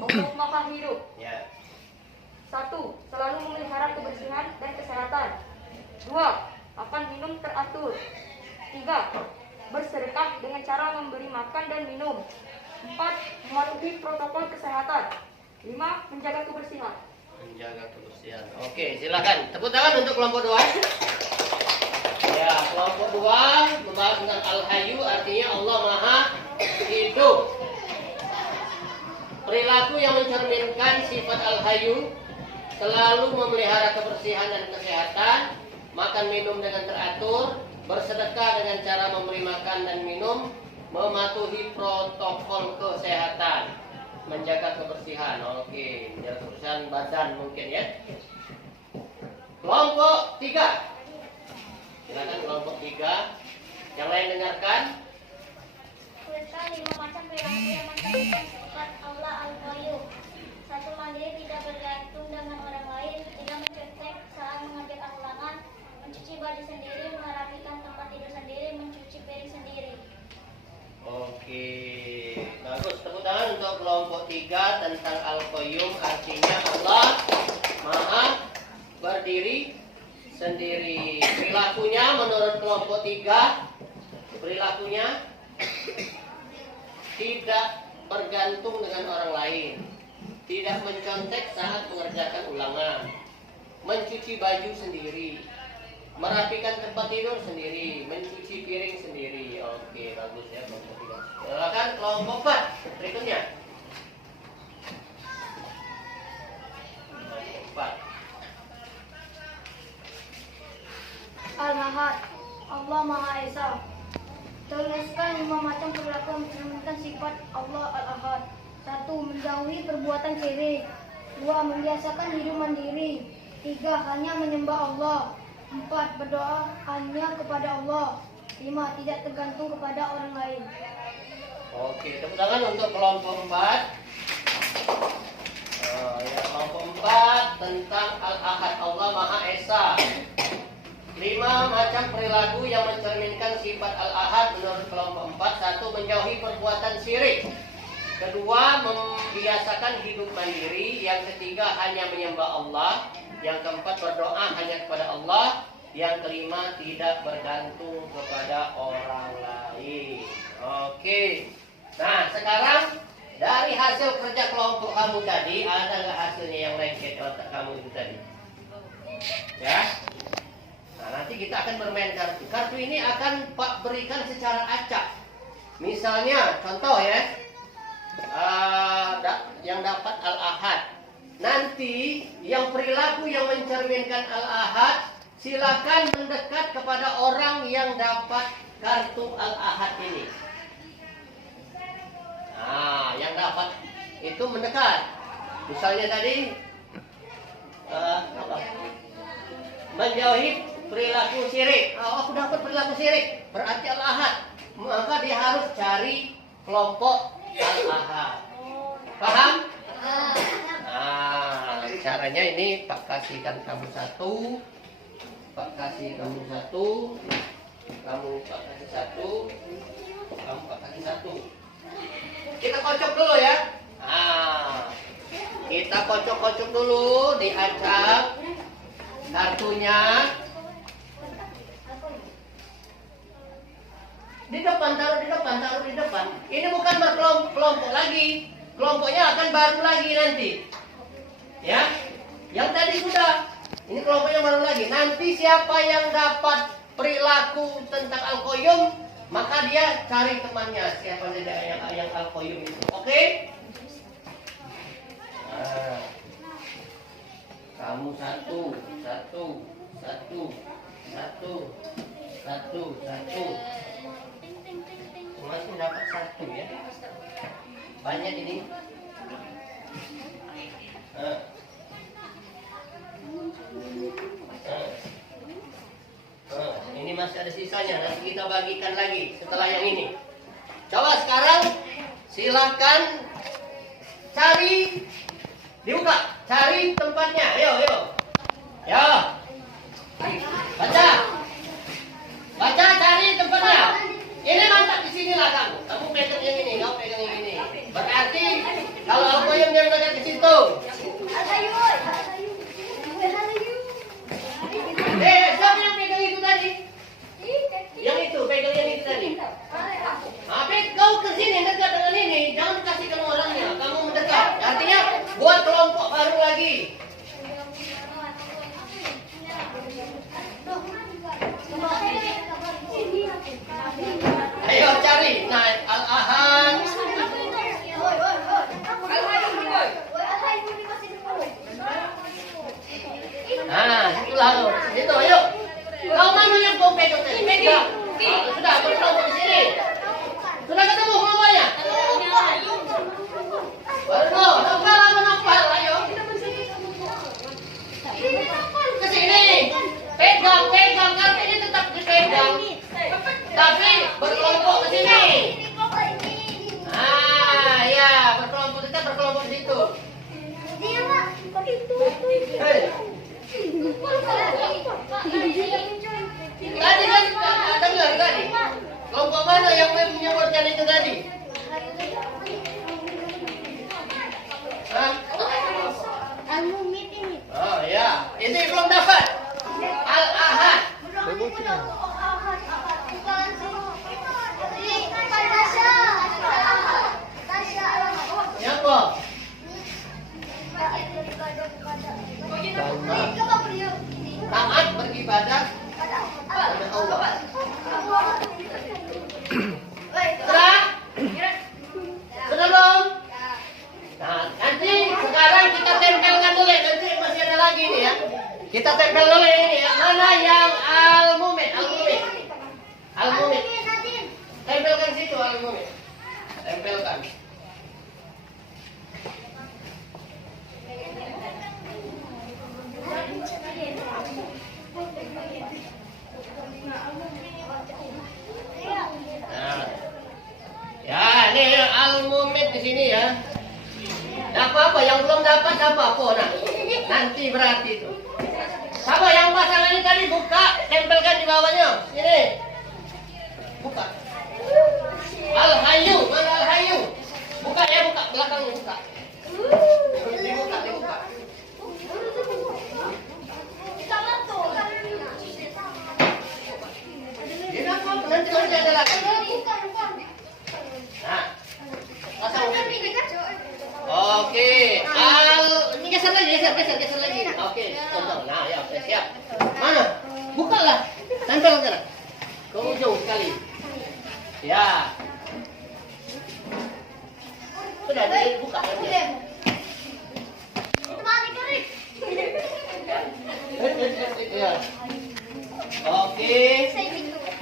Allah maha hidup. Ya. 1. Selalu memelihara kebersihan dan kesehatan. 2. Makan minum teratur. 3. Bersedekah dengan cara memberi makan dan minum. 4. Mematuhi protokol kesehatan. 5. 5. Menjaga kebersihan. Menjaga kebersihan. Oke, silakan. Tepuk tangan untuk kelompok 2. Ya, kelompok 2 membahas tentang Al-Hayyu, artinya Allah Maha Hidup. Perilaku yang mencerminkan sifat Al-Hayyu, selalu memelihara kebersihan dan kesehatan, makan minum dengan teratur, bersedekah dengan cara memberi makan dan minum, mematuhi protokol kesehatan, menjaga kebersihan. Oke, menjaga kebersihan badan mungkin ya. Kelompok 3. Silakan kelompok 3. Yang lain dengarkan. Perintah 5 macam perilaku yang mencerminkan sifat Allah Al-Qayyum. 1. Mandiri, tidak bergantung dengan orang lain, tidak mencetek saat mengambil ulangan, mencuci baju sendiri, merapikan tempat tidur sendiri, mencuci piring sendiri. Oke, bagus. Tepuk tangan untuk kelompok 3 tentang Al-Qayyum, artinya Allah Maha berdiri sendiri. Perilakunya menurut kelompok 3, perilakunya tidak bergantung dengan orang lain, tidak mencontek saat mengerjakan ulangan, mencuci baju sendiri, merapikan tempat tidur sendiri, mencuci piring sendiri. Oke, bagus ya kelompok 3. Silakan kelompok 4 berikutnya. Kelompok 4. Al-Ahad, Allah Maha Esa. Tuliskan 5 macam perilaku yang mencerminkan sifat Allah Al-Ahad. 1. Menjauhi perbuatan syirik. 2. Membiasakan hidup mandiri. 3. Hanya menyembah Allah. 4. Berdoa hanya kepada Allah. 5. Tidak tergantung kepada orang lain. Oke, tepuk tangan untuk kelompok 4. Ya, kelompok 4 tentang Al-Ahad, Allah Maha Esa. 5 macam perilaku yang mencerminkan sifat Al-Ahad menurut kelompok 4. 1. Menjauhi perbuatan syirik. 2. Membiasakan hidup mandiri. Yang ketiga, hanya menyembah Allah. Yang keempat, berdoa hanya kepada Allah. Yang kelima, tidak bergantung kepada orang lain. Oke. Nah, sekarang dari hasil kerja kelompok kamu tadi, ada nggak hasilnya yang lengket otak kamu itu tadi? Ya. Nah, nanti kita akan bermain kartu. Kartu ini akan Pak berikan secara acak. Misalnya, contoh ya, yang dapat Al-Ahad. Nanti yang perilaku yang mencerminkan Al-Ahad, silakan mendekat kepada orang yang dapat kartu Al-Ahad ini. Nah, yang dapat itu mendekat. Misalnya tadi, menjauhi perilaku syirik. Aku dapat perilaku syirik, berarti Al-Ahad. Maka dia harus cari kelompok Al-Ahad. Paham? Nah, caranya ini Pak kasihkan kamu 1, Pak kasih kamu 1, kamu Pak kasih 1, kamu Pak kasih 1. Kita kocok dulu ya. Nah, kita kocok-kocok dulu, diacak kartunya. Di depan, taruh di depan, taruh di depan. Ini bukan berkelompok lagi. Kelompoknya akan baru lagi nanti. Ya. Yang tadi sudah. Ini kelompoknya baru lagi. Nanti siapa yang dapat perilaku tentang Al-Qayyum, maka dia cari temannya siapa saja yang Al-Qayyum itu. Oke? Nah. Kamu 1, 1, 1, 1, 1, 1. Masih dapat 1 ya. Banyak ini. Ini masih ada sisanya. Nanti kita bagikan lagi setelah yang ini. Coba sekarang silahkan cari, dibuka, cari tempatnya. Ayo, ayo. Ya. Baca. Baca, cari tempatnya. Ini mantap di sinilah kamu. Kamu pegang yang ini, kamu pegang yang ini. Berarti kalau aku yang dekat ke situ. Siapa yang pegang itu tadi? Yang itu, pegang yang itu tadi. Kau ke sini dekat dengan ini, jangan kasihkan orangnya. Kamu mendekat. Artinya buat pegang tadi? Pegang. Sudah berkelompok di sini. Sudah ketemu kelompoknya? Baru nopal, ayo. Ke sini. Pegang, artinya tetap dipegang. Tapi berkelompok ke sini. Ya, berkelompok kita berkelompok di situ. Hei. Tadi kan ada bilang tadi. Kelompok mana yang menyebutkan itu tadi? Hah? Al-Mumit ini. Oh ya, ini belum dapat. Al-Ahad. Siapa? Taat beribadah kepada Allah. Sudah? Sudah belum? Nah, nanti sekarang kita tempelkan dulu. Nanti masih ada lagi nih ya. Kita tempel dulu ini ya. Mana yang al-mumit? Tempelkan situ al-mumit. Tempelkan. Nah. Ya, ini al-mumit di sini ya. Nah, apa yang belum dapat apa? Nah, nanti berarti itu. Siapa yang pasang ini tadi buka, tempelkan di bawahnya. Ini. Buka. Al-Hayyu, mana Al-Hayyu? Buka ya, buka belakangnya buka. Dibuka. Nanti masih ada lagi. Nah, pasang ini. Oke, ini geser lagi. Oke, tonton. Nah, ya, siap. Mana? Bukalah. Tempel sana. Ke ujung sekali. Ya. Sudah dibuka ya. Ya. Oke.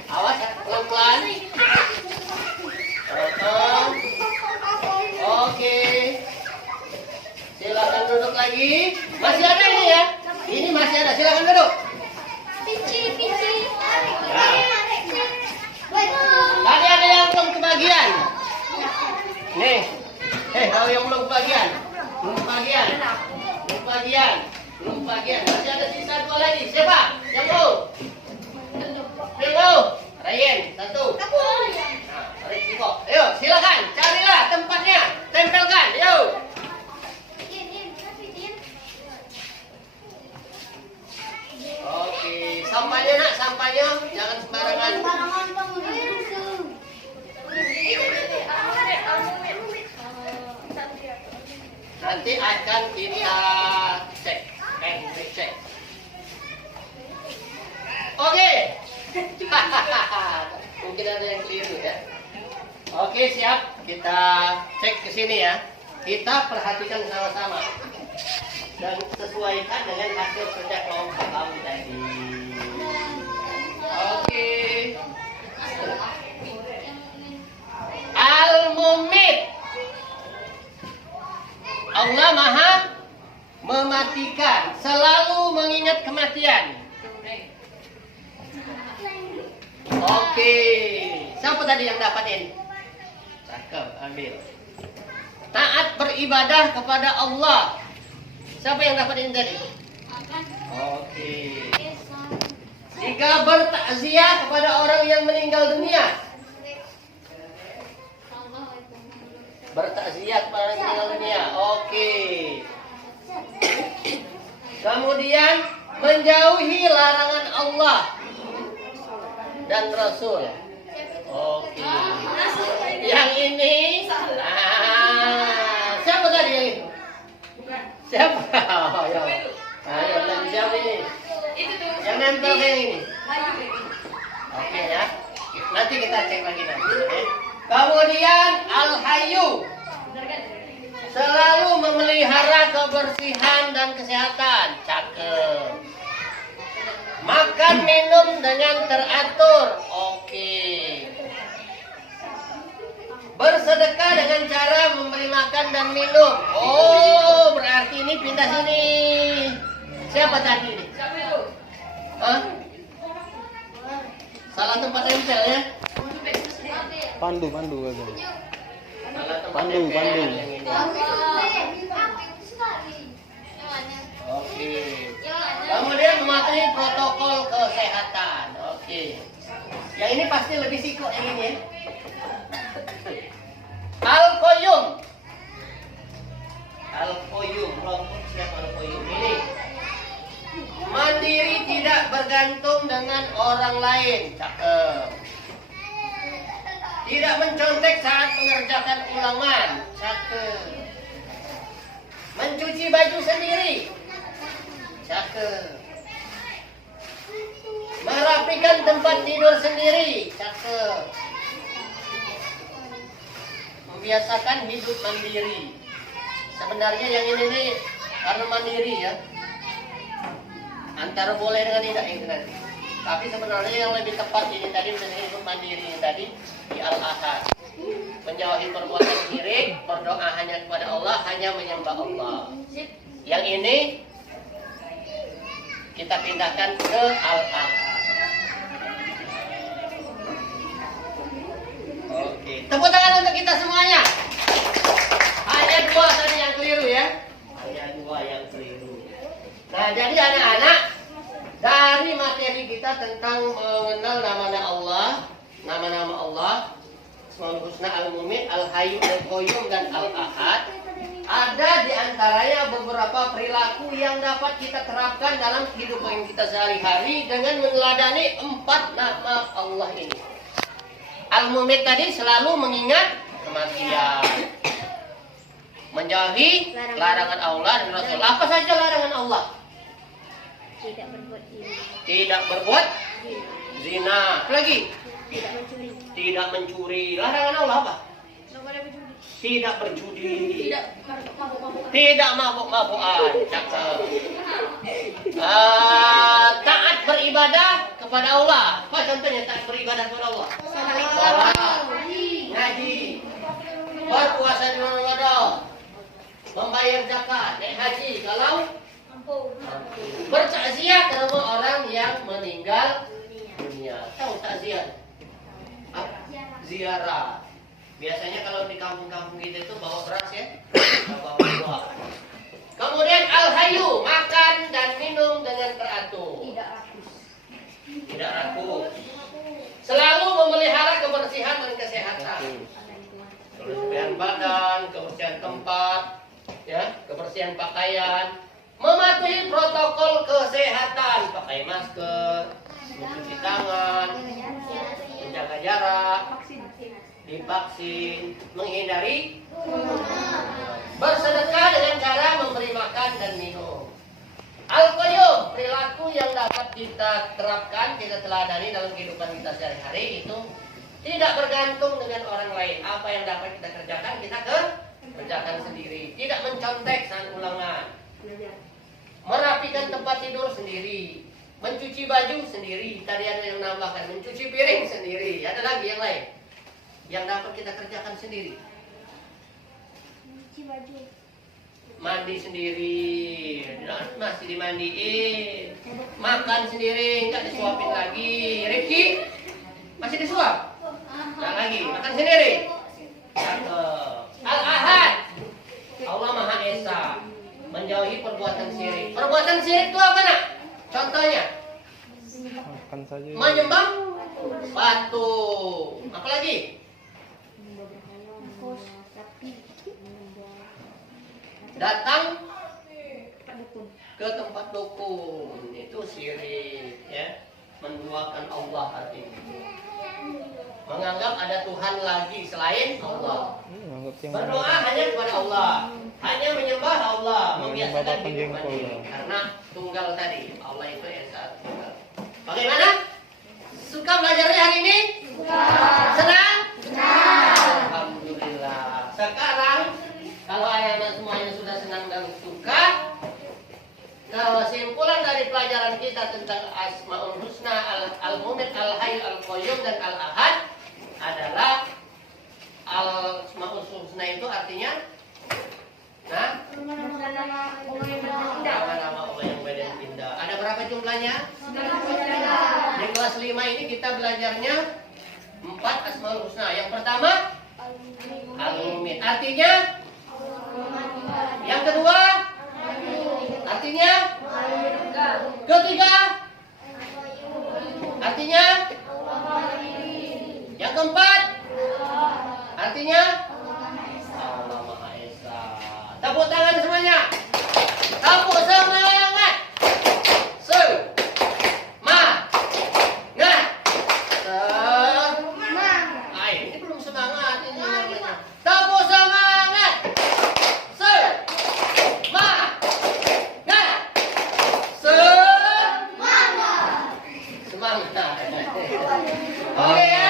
Awas pelan-pelan. Oke. Silakan duduk lagi. Masih ada ini ya? Ini masih ada. Silakan duduk. Tadi ada yang belum kebagian. Nih. Kalau yang belum kebagian. Belum kebagian. Masih ada sisa 2 lagi. Siapa? Yang mau? Ryan, 1. Nah, Risiko. Ayo, silakan. Carilah tempatnya. Tempelkan. Ayo. Oke, sampahnya nak, sampahnya jangan sembarangan. Nanti akan kita cek, cek. Oke. Mungkin ada yang keliru ya. Oke, siap. Kita cek ke sini ya. Kita perhatikan sama-sama dan sesuaikan dengan hasil kerja kelompok kamu tadi. Oke. Al-Mumit. Allah Maha mematikan, selalu mengingat kematian. Oke. Siapa tadi yang dapatin? Cakep, ambil. Taat beribadah kepada Allah. Siapa yang dapatin tadi? Oke. Jika bertakziah kepada orang yang meninggal dunia. Bertakziah kepada orang yang meninggal dunia. Oke. Kemudian menjauhi larangan Allah dan Rasul. Oke. Yang ini. Siapa tadi yang itu? Siapa? Ayo. Ayo, tadi siapa ini? Yang nempel kayak ini. Oke ya. Nanti kita cek lagi nanti. Kemudian Al-Hayyu. Selalu memelihara kebersihan dan kesehatan. Cakep. Makan minum dengan teratur. Oke. Bersedekah dengan cara memberi makan dan minum. Oh, berarti ini pindah sini. Siapa tadi ini? Siapa itu? Hah? Salah tempat tempel ya? Pandu kagak. Salah tempat Pandu, tempel pandu. yang ini. Oke. Kemudian mematuhi protokol kesehatan. Oke. Yang ini pasti lebih siko yang ini ya. Al-Qayyum. Al-Qayyum. Kelompok siapa Al-Qayyum ini? Mandiri, tidak bergantung dengan orang lain. Cakep. Tidak mencontek saat mengerjakan ulangan. Cakep. Mencuci baju sendiri. Cakep. Merapikan tempat tidur sendiri. Cakep. Membiasakan hidup mandiri. Sebenarnya yang ini nih karena mandiri ya. Antara boleh dengan tidak itu nanti. Tapi sebenarnya yang lebih tepat ini tadi menjadi hidup mandiri ini tadi di Al-Ahad. Menjauhi perbuatan syirik, berdoa hanya kepada Allah, hanya menyembah Allah. Yang ini kita pindahkan ke Al-Ahad. Oke, tepuk tangan untuk kita semuanya. Hanya dua tadi yang keliru ya. Hanya dua yang keliru. Nah, jadi anak-anak, dari materi kita tentang mengenal nama-nama Allah, nama-nama Allah, Asmaul Husna, Al-Mumin, Al-Hayyu, Al-Qayyum, dan Al-Ahad, ada di antaranya beberapa perilaku yang dapat kita terapkan dalam kehidupan kita sehari-hari dengan meneladani 4 nama Allah ini. Al-Mumin tadi selalu mengingat kematian, menjauhi larangan Allah dan Rasul. Apa saja larangan Allah? Tidak berbuat zina. Tidak berbuat zina. Apa lagi? Tidak mencuri. Tidak mencuri. Larangan Allah apa? Tidak berjudi. Tidak mabuk-mabukan. Cakep. Taat beribadah kepada Allah. Apa contohnya taat beribadah kepada Allah? Salat, ngaji, berpuasa di bulan Ramadan, membayar zakat, naik haji kalau bertakziah terhadap orang yang meninggal dunia. Tahu takziah? Ziarah. Biasanya kalau di kampung-kampung kita itu bawa beras ya, bawa buah. Kemudian al-hayyu, makan dan minum dengan teratur. Tidak rakus. Selalu memelihara kebersihan dan kesehatan. Kebersihan badan, kebersihan tempat, ya, kebersihan pakaian. Mematuhi protokol kesehatan, pakai masker, mencuci tangan, menjaga jarak, divaksin, menghindari, bersedekah dengan cara memberi makan dan minum. Al-Qayyum, perilaku yang dapat kita terapkan, kita teladani dalam kehidupan kita sehari-hari itu tidak bergantung dengan orang lain. Apa yang dapat kita kerjakan, kita kerjakan sendiri. Tidak mencontek saat ulangan. Merapikan tempat tidur sendiri. Mencuci baju sendiri. Tadi ada yang menambahkan, mencuci piring sendiri. Ada lagi yang lain yang dapat kita kerjakan sendiri. Mencuci baju. Mandi sendiri, masih dimandiin. Makan sendiri, nggak disuapin lagi. Rifki, masih disuap? Nggak lagi, makan sendiri. Al-Ahad, Allah Maha Esa, menjauhi perbuatan syirik. Perbuatan syirik itu apa nak? Contohnya, Makan saja. menyembah batu. Apa lagi? Datang ke tempat dukun, itu syirik ya, menduakan Allah artinya. Menganggap ada Tuhan lagi selain Allah. Berdoa hanya kepada Allah, hanya menyembah Allah, membiasakan hidup mandiri karena tunggal tadi. Allah itu esa tunggal. Bagaimana? Suka belajarnya hari ini? Senang? Alhamdulillah. Sekarang kalau anak-anak semuanya sudah senang dan suka, kesimpulan dari pelajaran kita tentang Asmaul Al-Qayyum dan Al-Ahad adalah Al-Asmaul Husna itu artinya Nama-nama Allah yang indah. nama-nama Allah yang baik dan indah. Ada berapa jumlahnya? Di kelas 5 ini kita belajarnya 4 Asmaul Husna. Yang pertama Al-Mumin. Artinya? Yang kedua? Artinya? Ketiga? Artinya? Yang keempat? Artinya? Allah Maha Esa. Tepuk tangan semuanya. Tepuk semangat. Ini belum semangat ini namanya. Tepuk semangat. Semangat. Oke ya.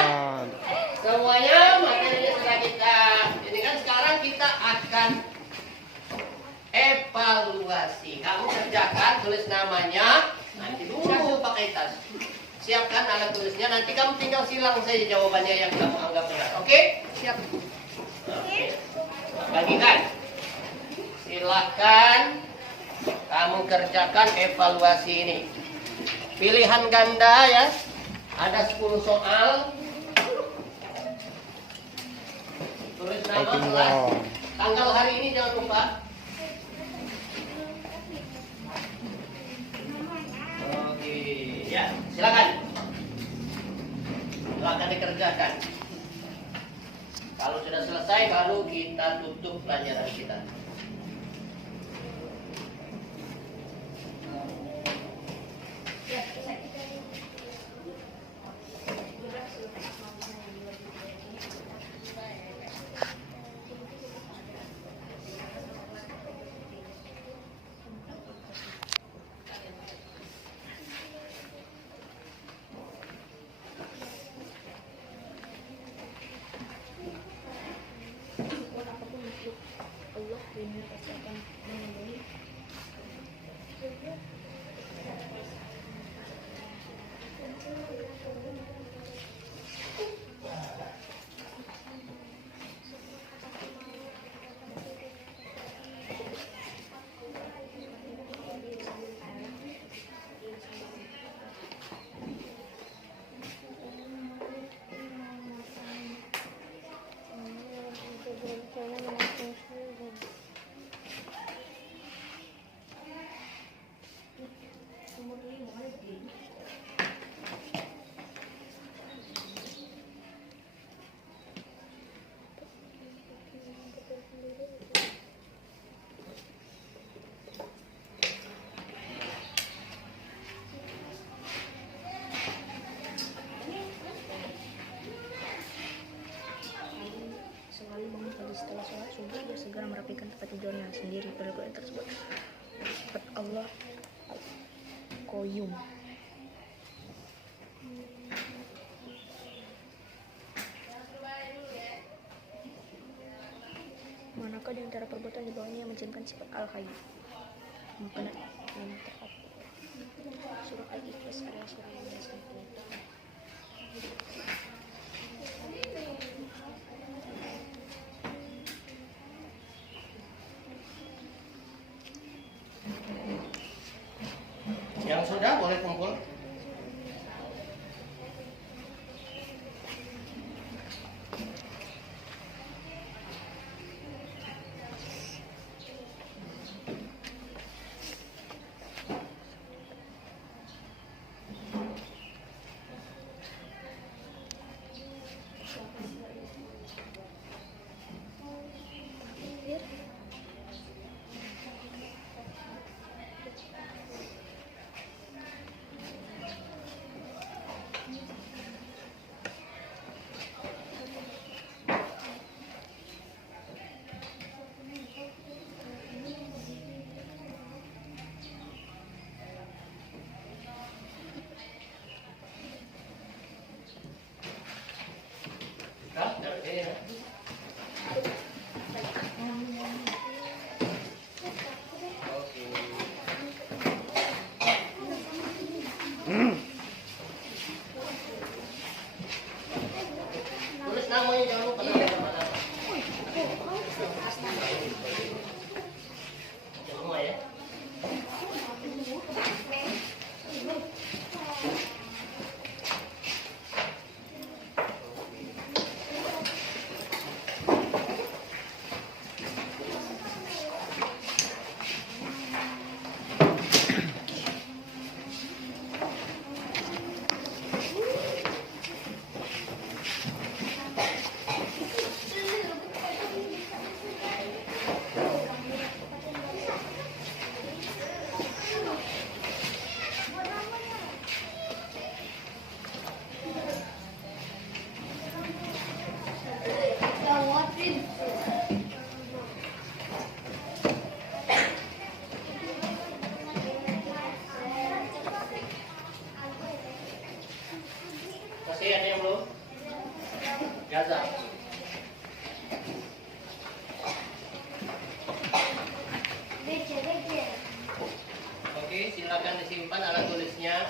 Semuanya materinya sudah kita. Ini kan sekarang kita akan evaluasi. Kamu kerjakan, tulis namanya. Nanti dulu pakai tas. Siapkan alat tulisnya. Nanti kamu tinggal silang saja jawabannya yang kamu anggap benar. Oke? Siap. Oke. Bagikan. Silakan kamu kerjakan evaluasi ini. Pilihan ganda ya. Ada 10 soal. Tulis nama, kelas, tanggal hari ini jangan lupa. Oke, ya silakan. Silakan dikerjakan. Kalau sudah selesai, baru kita tutup pelajaran kita. Selalu bangun pagi setelah sholat subuh, dia segera merapikan tempat tidurnya sendiri. Pada Quran tersebut sifat Allah Al-Qayyum. Manakah di antara perbuatan di bawahnya yang mencerminkan sifat Al-Hayy? Mungkin yang tepat. Surah Al-Ikhlas adalah surah yang menjelaskan. Yang sudah boleh kumpul. ada yang belum? Gaza. Oke, silakan disimpan alat tulisnya.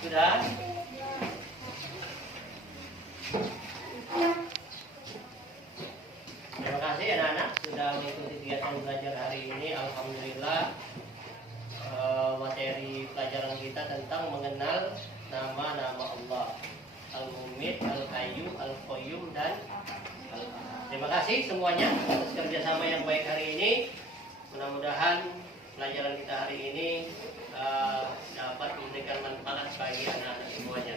Sudah? Terima kasih anak-anak sudah mengikuti kegiatan belajar hari ini. Alhamdulillah materi pelajaran kita tentang mengenal nama-nama Allah. Al-Mumit, Al-Hayyu, Al-Qayyum, dan Al-Ahad. Terima kasih semuanya atas kerjasama yang baik hari ini. Mudah-mudahan pelajaran kita hari ini dapat memberikan manfaat bagi anak-anak semuanya.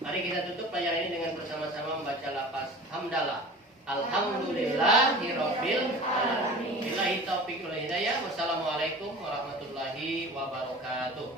Mari kita tutup pelajaran ini dengan bersama-sama membaca lafaz hamdalah. Alhamdulillahirabbil alamin. Billahi taufiq wal hidayah. Wassalamualaikum warahmatullahi wabarakatuh.